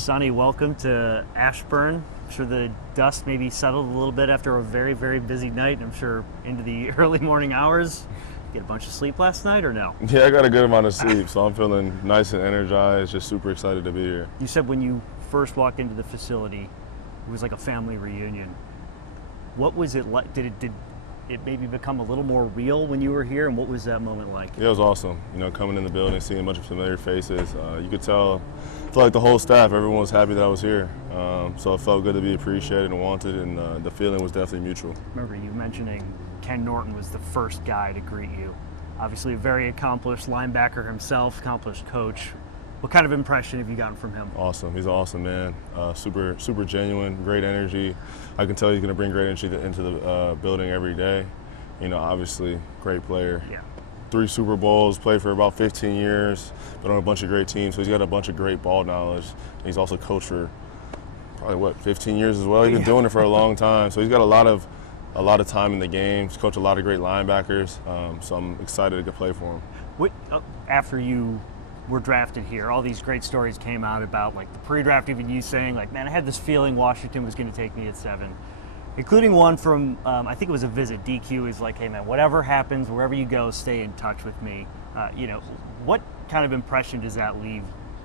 Sonny, welcome to Ashburn. I'm sure the dust maybe settled a little bit after a very, very busy night. I'm sure into the early morning hours. Get a bunch of sleep last night or no? Yeah, I got a good amount of sleep, so I'm feeling nice and energized, just super excited to be here. You said when you first walked into the facility, it was like a family reunion. What was it like? Did it maybe become a little more real when you were here, and what was that moment like? Yeah, it was awesome. You know, coming in the building, seeing a bunch of familiar faces. You could tell, I feel like the whole staff, everyone was happy that I was here. So it felt good to be appreciated and wanted, and the feeling was definitely mutual. Remember you mentioning Ken Norton was the first guy to greet you. Obviously a very accomplished linebacker himself, accomplished coach. What kind of impression have you gotten from him? Awesome. He's an awesome man. Super genuine, great energy. I can tell he's going to bring great energy into the building every day. You know, obviously, great player. Yeah. 3 Super Bowls, played for about 15 years, been on a bunch of great teams, so he's got a bunch of great ball knowledge. He's also coached for probably, 15 years as well? He's been doing it for a long time, so he's got a lot of time in the game. He's coached a lot of great linebackers, so I'm excited to play for him. After you were drafted here, all these great stories came out about like the pre-draft, even you saying like, man, I had this feeling Washington was going to take me at 7, including one from, I think it was a visit. DQ is like, hey man, whatever happens, wherever you go, stay in touch with me. You know, what kind of impression does that leave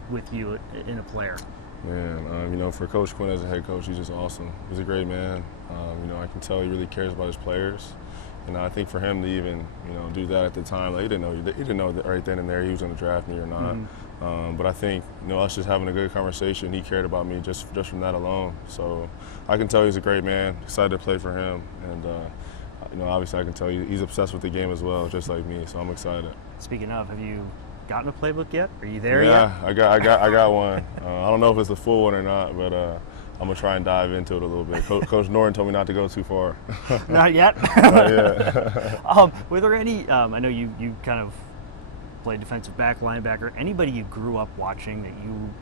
with you in a player? Man, you know, for Coach Quinn as a head coach, he's just awesome. He's a great man. You know, I can tell he really cares about his players. And I think for him to even, you know, do that at the time, like, he didn't know that right then and there he was going to draft me or not. Mm-hmm. But I think, you know, us just having a good conversation, he cared about me just from that alone. So I can tell he's a great man. Excited to play for him, and you know, obviously I can tell he's obsessed with the game as well, just like me. So I'm excited. Speaking of, have you gotten a playbook yet? Are you there yet? Yeah, I got one. I don't know if it's a full one or not, but I'm gonna try and dive into it a little bit. Coach Norton told me not to go too far. Not yet? Not yet. Were there any, I know you kind of played defensive back, linebacker, anybody you grew up watching that you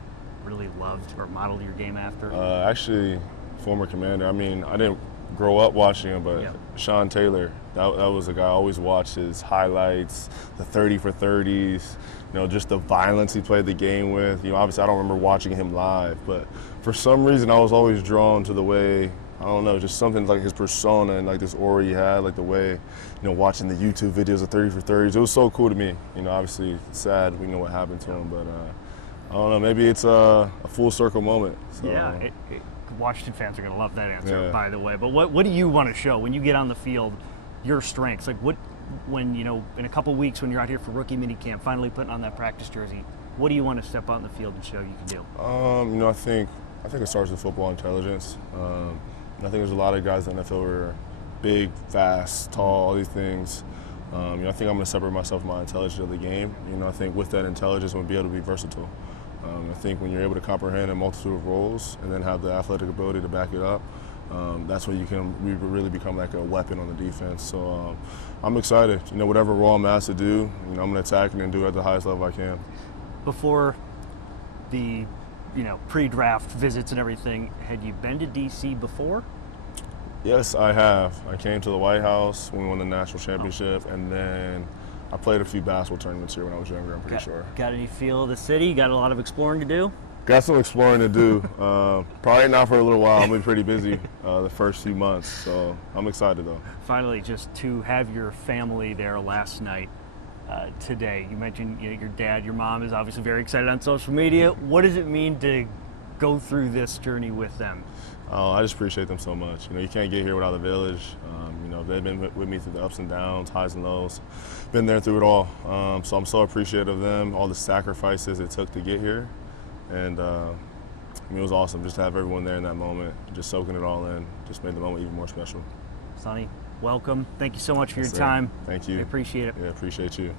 really loved or modeled your game after? Actually, former commander. I mean, I didn't grow up watching him, but yeah. Sean Taylor, that was a guy I always watched his highlights, the 30 for 30s, you know, just the violence he played the game with. You know, obviously I don't remember watching him live, but for some reason I was always drawn to the way, I don't know, just something like his persona and like this aura he had, like the way, you know, watching the YouTube videos of 30 for 30s. It was so cool to me. You know, obviously it's sad we know what happened to him, but I don't know, maybe it's a full circle moment. So. Yeah. Washington fans are going to love that answer, by the way. But what do you want to show when you get on the field, your strengths? Like when, you know, in a couple weeks when you're out here for rookie minicamp, finally putting on that practice jersey, what do you want to step out in the field and show you can do? You know, I think it starts with football intelligence. I think there's a lot of guys in the NFL who are big, fast, tall, all these things. You know, I think I'm going to separate myself from my intelligence of the game. You know, I think with that intelligence, I'm going to be able to be versatile. I think when you're able to comprehend a multitude of roles and then have the athletic ability to back it up, that's when you can really become like a weapon on the defense. So I'm excited. You know, whatever role I'm asked to do, you know, I'm going to attack it and do it at the highest level I can. Before the, you know, pre-draft visits and everything, had you been to D.C. before? Yes, I have. I came to the White House when we won the national championship, and then I played a few basketball tournaments here when I was younger, I'm pretty sure. Got any feel of the city? Got a lot of exploring to do? Got some exploring to do. Probably not for a little while. I'm going to be pretty busy the first few months, so I'm excited though. Finally, just to have your family there last night, today. You mentioned, you know, your dad, your mom is obviously very excited on social media. What does it mean to go through this journey with them? I just appreciate them so much. You know, you can't get here without the village. You know, they've been with me through the ups and downs, highs and lows. Been there through it all. So I'm so appreciative of them, all the sacrifices it took to get here. And I mean, it was awesome just to have everyone there in that moment, just soaking it all in, just made the moment even more special. Sonny, welcome. Thank you so much for your Yes, time. Thank you. I appreciate it. Yeah, appreciate you.